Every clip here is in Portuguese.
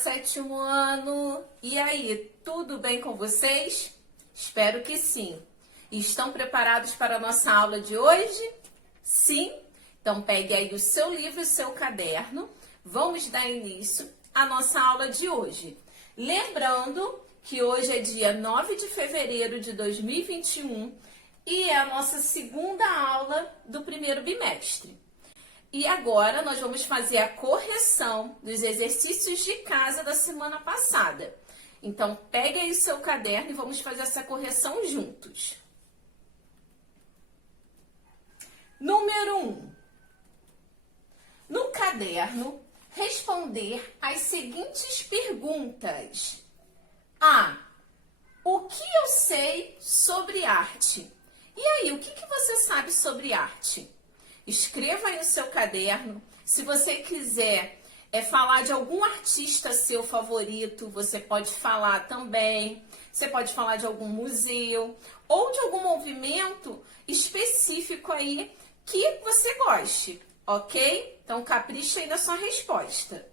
sétimo ano! E aí, tudo bem com vocês? Espero que sim. Estão preparados para a nossa aula de hoje? Sim? Então pegue aí o seu livro e o seu caderno. Vamos dar início à nossa aula de hoje. Lembrando que hoje é dia 9 de fevereiro de 2021 e é a nossa segunda aula do primeiro bimestre. E agora nós vamos fazer a correção dos exercícios de casa da semana passada. Então, pegue aí o seu caderno e vamos fazer essa correção juntos. Número 1. No caderno, responder as seguintes perguntas. A. O que eu sei sobre arte? E aí, o que você sabe sobre arte? Escreva aí no seu caderno. Se você quiser falar de algum artista seu favorito, você pode falar também. Você pode falar de algum museu ou de algum movimento específico aí que você goste, ok? Então, capricha aí na sua resposta.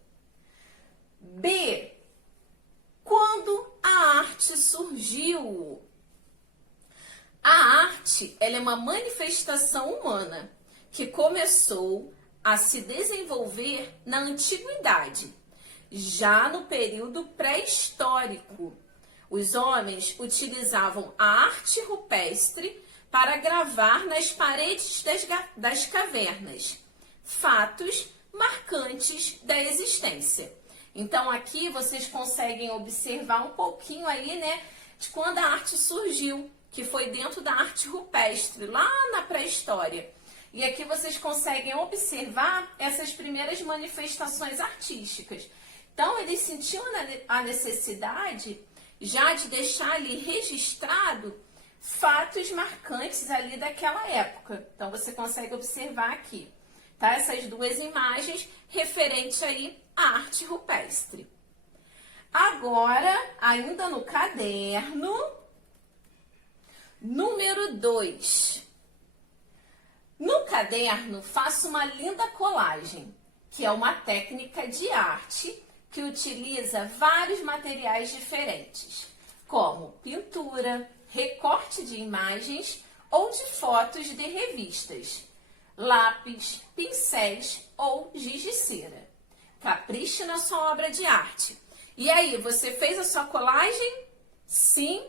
B. Quando a arte surgiu? A arte, ela é uma manifestação humana que começou a se desenvolver na antiguidade, já no período pré-histórico. Os homens utilizavam a arte rupestre para gravar nas paredes das cavernas fatos marcantes da existência. Então aqui vocês conseguem observar um pouquinho aí, né, de quando a arte surgiu, que foi dentro da arte rupestre, lá na pré-história. E aqui vocês conseguem observar essas primeiras manifestações artísticas. Então, eles sentiam a necessidade já de deixar ali registrado fatos marcantes ali daquela época. Então, você consegue observar aqui, tá? Essas duas imagens referentes aí à arte rupestre. Agora, ainda no caderno, número 2. No caderno, faça uma linda colagem, que é uma técnica de arte que utiliza vários materiais diferentes, como pintura, recorte de imagens ou de fotos de revistas, lápis, pincéis ou giz de cera. Capriche na sua obra de arte. E aí, você fez a sua colagem? Sim?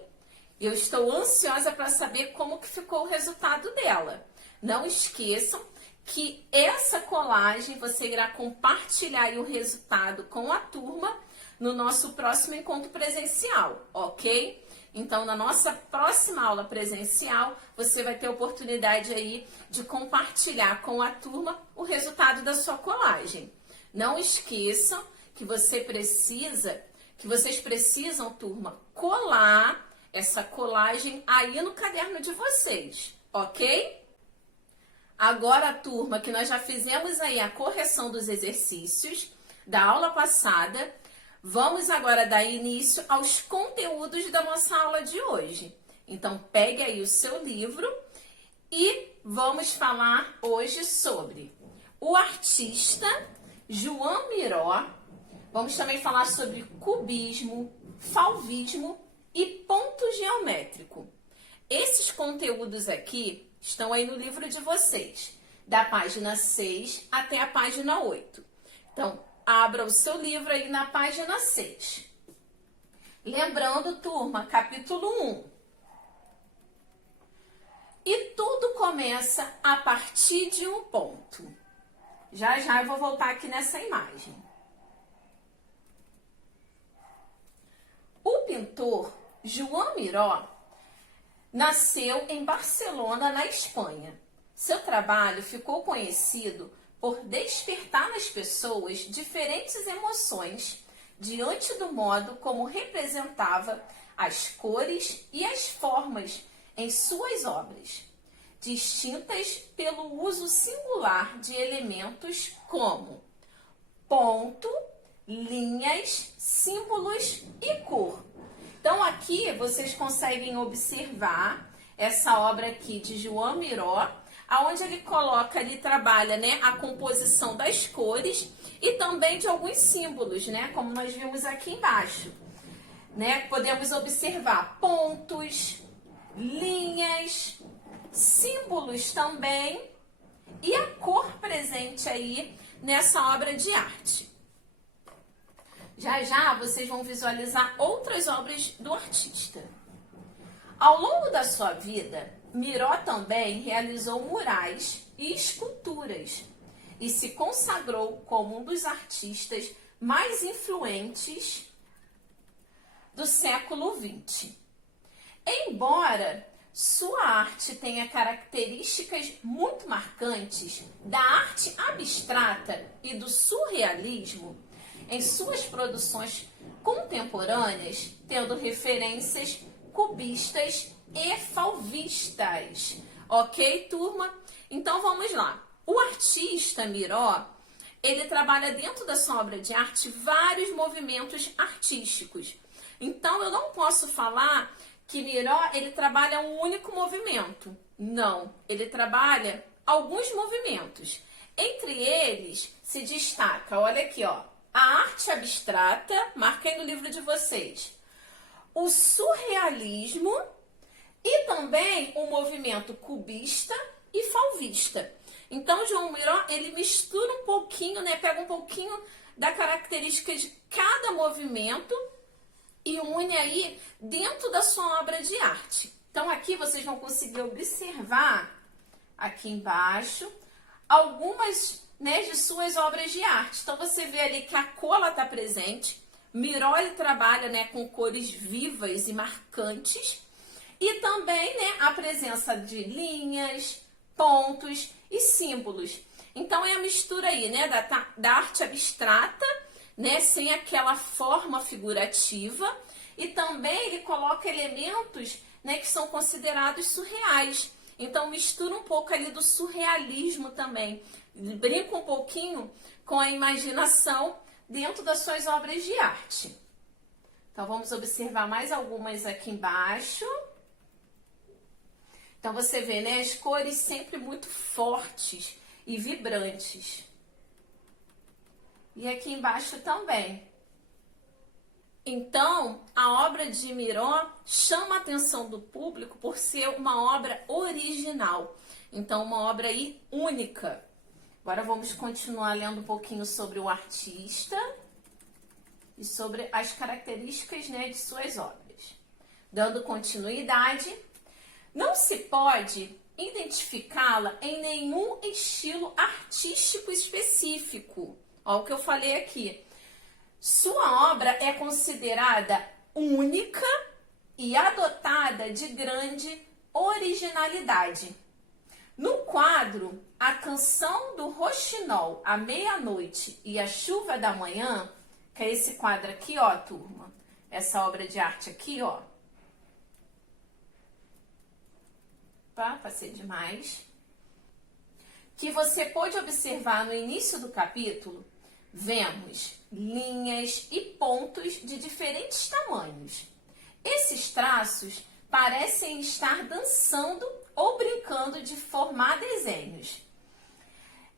Eu estou ansiosa para saber como que ficou o resultado dela. Não esqueçam que essa colagem você irá compartilhar o resultado com a turma no nosso próximo encontro presencial, ok? Então, na nossa próxima aula presencial, você vai ter a oportunidade aí de compartilhar com a turma o resultado da sua colagem. Não esqueçam que vocês precisam, turma, colar essa colagem aí no caderno de vocês, ok? Agora, turma, que nós já fizemos aí a correção dos exercícios da aula passada, vamos agora dar início aos conteúdos da nossa aula de hoje. Então, pegue aí o seu livro e vamos falar hoje sobre o artista Joan Miró. Vamos também falar sobre cubismo, fauvismo e ponto geométrico. Esses conteúdos aqui estão aí no livro de vocês, da página 6 até a página 8. Então, abra o seu livro aí na página 6. Lembrando, turma, capítulo 1. E tudo começa a partir de um ponto. Já eu vou voltar aqui nessa imagem. O pintor Joan Miró nasceu em Barcelona, na Espanha. Seu trabalho ficou conhecido por despertar nas pessoas diferentes emoções diante do modo como representava as cores e as formas em suas obras, distintas pelo uso singular de elementos como ponto, linhas, símbolos e cor. Então, aqui vocês conseguem observar essa obra aqui de Joan Miró, aonde ele coloca, ele trabalha, né, a composição das cores e também de alguns símbolos, né, como nós vimos aqui embaixo, né? Podemos observar pontos, linhas, símbolos também e a cor presente aí nessa obra de arte. Já já vocês vão visualizar outras obras do artista. Ao longo da sua vida, Miró também realizou murais e esculturas e se consagrou como um dos artistas mais influentes do século XX. Embora sua arte tenha características muito marcantes da arte abstrata e do surrealismo, em suas produções contemporâneas, tendo referências cubistas e fauvistas. Ok, turma? Então vamos lá. O artista Miró, ele trabalha dentro da sua obra de arte vários movimentos artísticos. Então eu não posso falar que Miró, ele trabalha um único movimento. Não, ele trabalha alguns movimentos. Entre eles se destaca, olha aqui, ó, a arte abstrata, marquei no livro de vocês, o surrealismo e também o movimento cubista e fauvista. Então, João Miró, ele mistura um pouquinho, né, pega um pouquinho da característica de cada movimento e une aí dentro da sua obra de arte. Então, aqui vocês vão conseguir observar, aqui embaixo, algumas, né, de suas obras de arte. Então, você vê ali que a cor está presente. Miró, ele trabalha, né, com cores vivas e marcantes. E também, né, a presença de linhas, pontos e símbolos. Então, é a mistura aí, né, da arte abstrata, né, sem aquela forma figurativa, e também ele coloca elementos, né, que são considerados surreais. Então mistura um pouco ali do surrealismo também, brinca um pouquinho com a imaginação dentro das suas obras de arte. Então vamos observar mais algumas aqui embaixo. Então você vê, né, as cores sempre muito fortes e vibrantes. E aqui embaixo também. Então, a obra de Miró chama a atenção do público por ser uma obra original. Então, uma obra aí única. Agora vamos continuar lendo um pouquinho sobre o artista e sobre as características, né, de suas obras. Dando continuidade, não se pode identificá-la em nenhum estilo artístico específico. Olha o que eu falei aqui. Sua obra é considerada única e adotada de grande originalidade. No quadro A Canção do Roxinol, A Meia-Noite e a Chuva da Manhã, que é esse quadro aqui, ó, turma, essa obra de arte aqui, ó. Passei demais. Que você pode observar no início do capítulo, vemos linhas e pontos de diferentes tamanhos. Esses traços parecem estar dançando ou brincando de formar desenhos.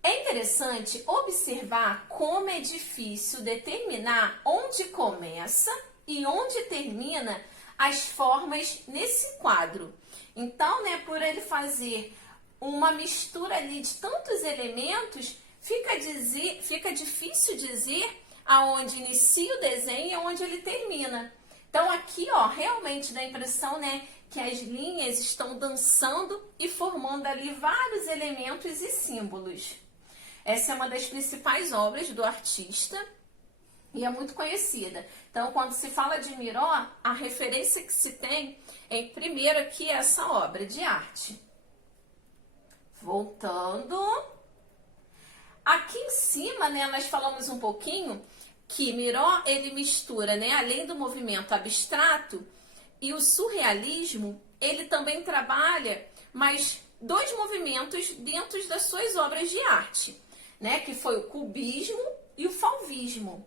É interessante observar como é difícil determinar onde começa e onde termina as formas nesse quadro. Então, né, por ele fazer uma mistura ali de tantos elementos, fica difícil dizer aonde inicia o desenho e aonde ele termina. Então aqui, ó, realmente dá a impressão, né, que as linhas estão dançando e formando ali vários elementos e símbolos. Essa é uma das principais obras do artista e é muito conhecida. Então, quando se fala de Miró, a referência que se tem é primeiro aqui essa obra de arte. Voltando. Aqui em cima, né, nós falamos um pouquinho que Miró, ele mistura, né, além do movimento abstrato e o surrealismo, ele também trabalha mais dois movimentos dentro das suas obras de arte, né, que foi o cubismo e o fauvismo.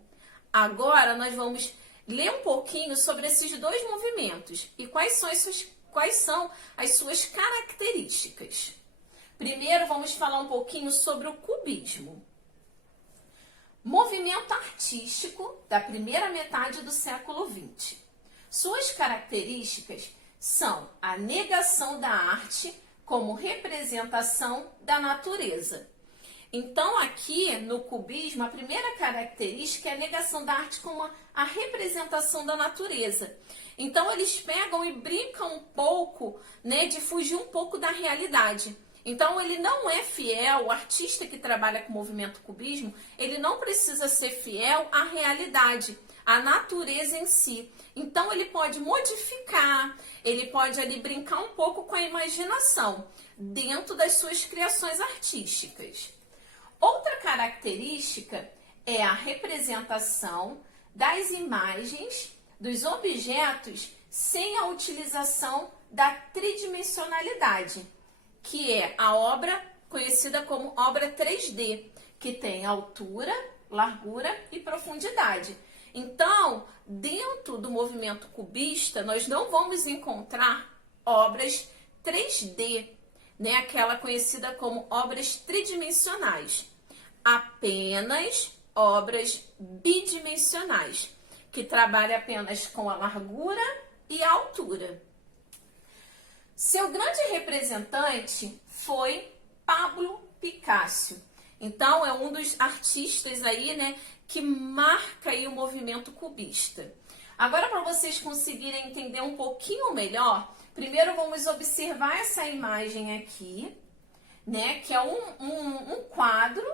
Agora nós vamos ler um pouquinho sobre esses dois movimentos e quais são as suas características. Primeiro, vamos falar um pouquinho sobre o cubismo. Movimento artístico da primeira metade do século XX. Suas características são a negação da arte como representação da natureza. Então, aqui no cubismo, a primeira característica é a negação da arte como a representação da natureza. Então, eles pegam e brincam um pouco, né, de fugir um pouco da realidade. Então, ele não é fiel, o artista que trabalha com o movimento cubismo, ele não precisa ser fiel à realidade, à natureza em si. Então, ele pode modificar, ele pode ali brincar um pouco com a imaginação, dentro das suas criações artísticas. Outra característica é a representação das imagens, dos objetos, sem a utilização da tridimensionalidade, que é a obra conhecida como obra 3D, que tem altura, largura e profundidade. Então, dentro do movimento cubista, nós não vamos encontrar obras 3D, né? Aquela conhecida como obras tridimensionais. Apenas obras bidimensionais, que trabalham apenas com a largura e a altura. Seu grande representante foi Pablo Picasso. Então, é um dos artistas aí, né, que marca aí o movimento cubista. Agora, para vocês conseguirem entender um pouquinho melhor, primeiro vamos observar essa imagem aqui, né, que é um quadro,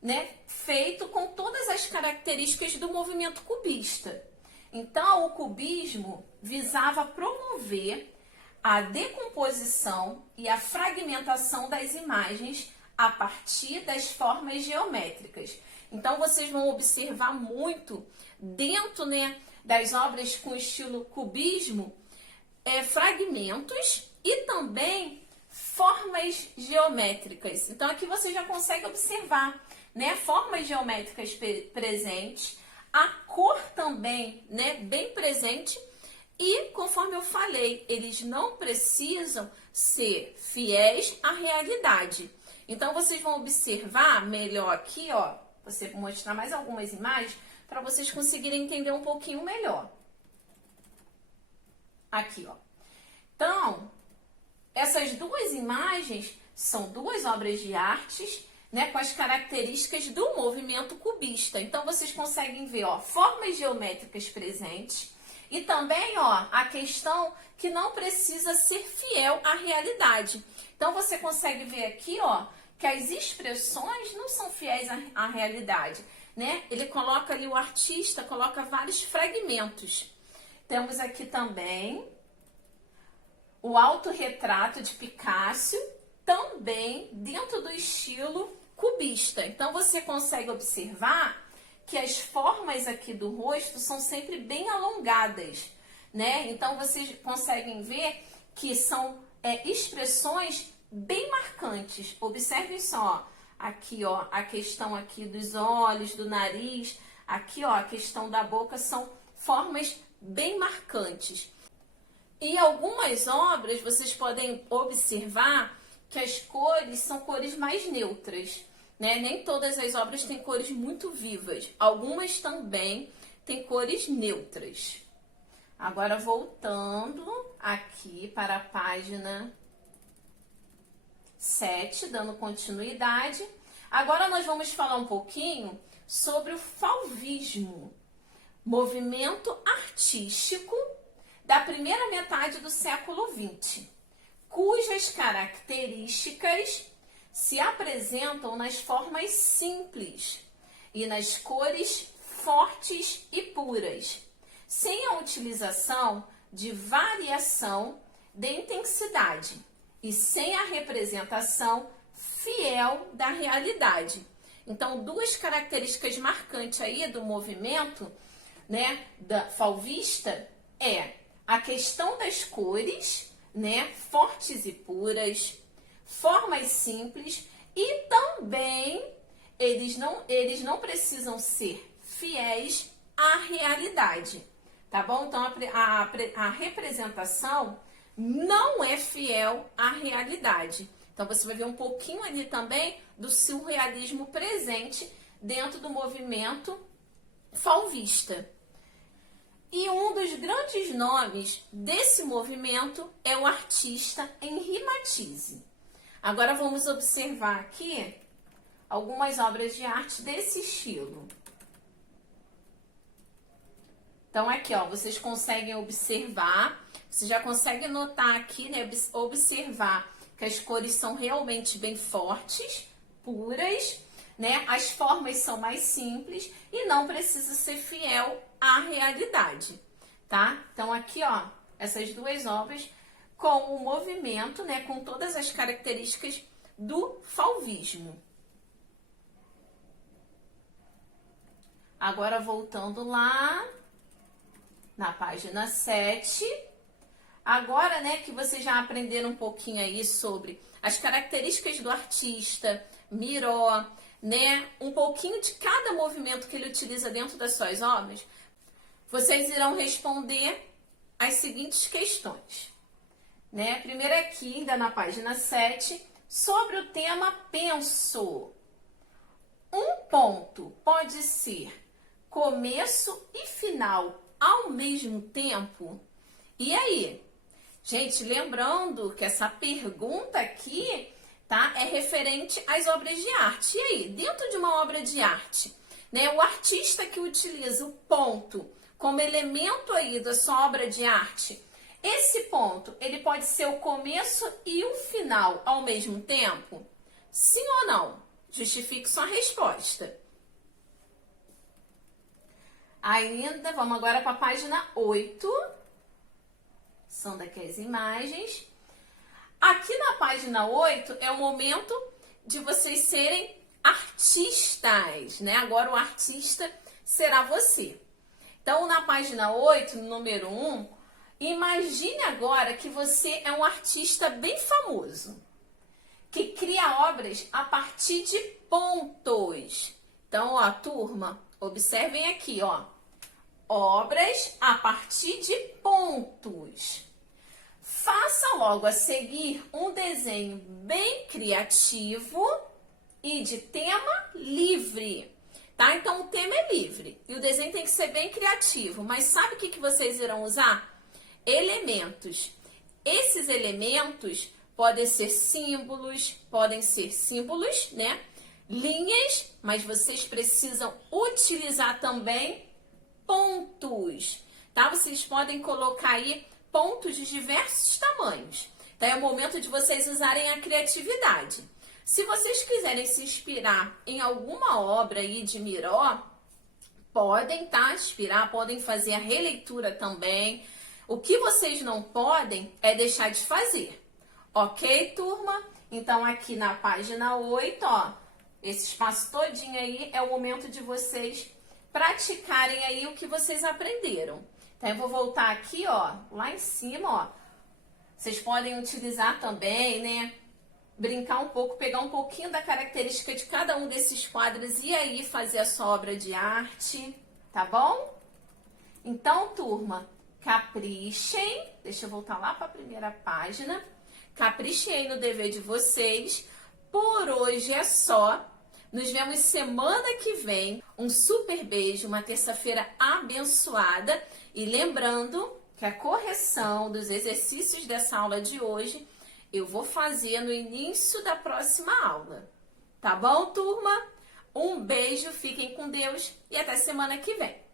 né, feito com todas as características do movimento cubista. Então, o cubismo visava promover a decomposição e a fragmentação das imagens a partir das formas geométricas. Então, vocês vão observar muito dentro, né, das obras com estilo cubismo, fragmentos e também formas geométricas. Então, aqui você já consegue observar, né, formas geométricas presentes, a cor também, né, bem presente. E, conforme eu falei, eles não precisam ser fiéis à realidade. Então, vocês vão observar melhor aqui, ó. Vou mostrar mais algumas imagens para vocês conseguirem entender um pouquinho melhor. Aqui, ó. Então, essas duas imagens são duas obras de artes, né, com as características do movimento cubista. Então, vocês conseguem ver, ó, formas geométricas presentes. E também, ó, a questão que não precisa ser fiel à realidade. Então, você consegue ver aqui, ó, que as expressões não são fiéis à realidade, né? Ele coloca ali, o artista coloca vários fragmentos. Temos aqui também o autorretrato de Picasso, também dentro do estilo cubista. Então, você consegue observar que as formas aqui do rosto são sempre bem alongadas, né? Então, vocês conseguem ver que são expressões bem marcantes. Observem só, aqui, ó, a questão aqui dos olhos, do nariz, aqui, ó, a questão da boca, são formas bem marcantes. Em algumas obras, vocês podem observar que as cores são cores mais neutras, né? Nem todas as obras têm cores muito vivas. Algumas também têm cores neutras. Agora, voltando aqui para a página 7, dando continuidade. Agora, nós vamos falar um pouquinho sobre o fauvismo, movimento artístico da primeira metade do século XX, cujas características se apresentam nas formas simples e nas cores fortes e puras, sem a utilização de variação de intensidade e sem a representação fiel da realidade. Então, duas características marcantes aí do movimento, né, da fauvista é a questão das cores, né, fortes e puras, formas simples, e também eles não precisam ser fiéis à realidade, tá bom? Então, a representação não é fiel à realidade. Então, você vai ver um pouquinho ali também do surrealismo presente dentro do movimento fauvista. E um dos grandes nomes desse movimento é o artista Henri Matisse. Agora vamos observar aqui algumas obras de arte desse estilo. Então, aqui, ó, vocês conseguem observar, você já consegue notar aqui, né, observar que as cores são realmente bem fortes, puras, né? As formas são mais simples e não precisa ser fiel à realidade, tá? Então, aqui, ó, essas duas obras com o movimento, né, com todas as características do fauvismo. Agora, voltando lá na página 7, agora, né, que vocês já aprenderam um pouquinho aí sobre as características do artista, Miró, né, um pouquinho de cada movimento que ele utiliza dentro das suas obras, vocês irão responder as seguintes questões, né? Primeiro aqui, ainda na página 7, sobre o tema penso. Um ponto pode ser começo e final ao mesmo tempo? E aí? Gente, lembrando que essa pergunta aqui, tá, é referente às obras de arte. E aí, dentro de uma obra de arte, né, o artista que utiliza o ponto como elemento aí da sua obra de arte, esse ponto, ele pode ser o começo e o final ao mesmo tempo? Sim ou não? Justifique sua resposta. Ainda, vamos agora para a página 8. São daqui as imagens. Aqui na página 8 é o momento de vocês serem artistas, né? Agora o artista será você. Então, na página 8, no número 1, imagine agora que você é um artista bem famoso, que cria obras a partir de pontos. Então, ó, turma, observem aqui, ó. Obras a partir de pontos. Faça logo a seguir um desenho bem criativo e de tema livre, tá? Então, o tema é livre e o desenho tem que ser bem criativo. Mas sabe o que vocês irão usar? Elementos. Esses elementos podem ser símbolos, né? Linhas, mas vocês precisam utilizar também pontos, tá? Vocês podem colocar aí pontos de diversos tamanhos. Então, é o momento de vocês usarem a criatividade. Se vocês quiserem se inspirar em alguma obra aí de Miró, podem, tá? Inspirar, podem fazer a releitura também. O que vocês não podem é deixar de fazer. Ok, turma? Então, aqui na página 8, ó, esse espaço todinho aí é o momento de vocês praticarem aí o que vocês aprenderam. Então, eu vou voltar aqui, ó, lá em cima, ó. Vocês podem utilizar também, né? Brincar um pouco, pegar um pouquinho da característica de cada um desses quadros e aí fazer a sua obra de arte, tá bom? Então, turma, caprichem. Deixa eu voltar lá para a primeira página. Caprichem aí no dever de vocês. Por hoje é só. Nos vemos semana que vem. Um super beijo, uma terça-feira abençoada. E lembrando que a correção dos exercícios dessa aula de hoje eu vou fazer no início da próxima aula. Tá bom, turma? Um beijo, fiquem com Deus e até semana que vem.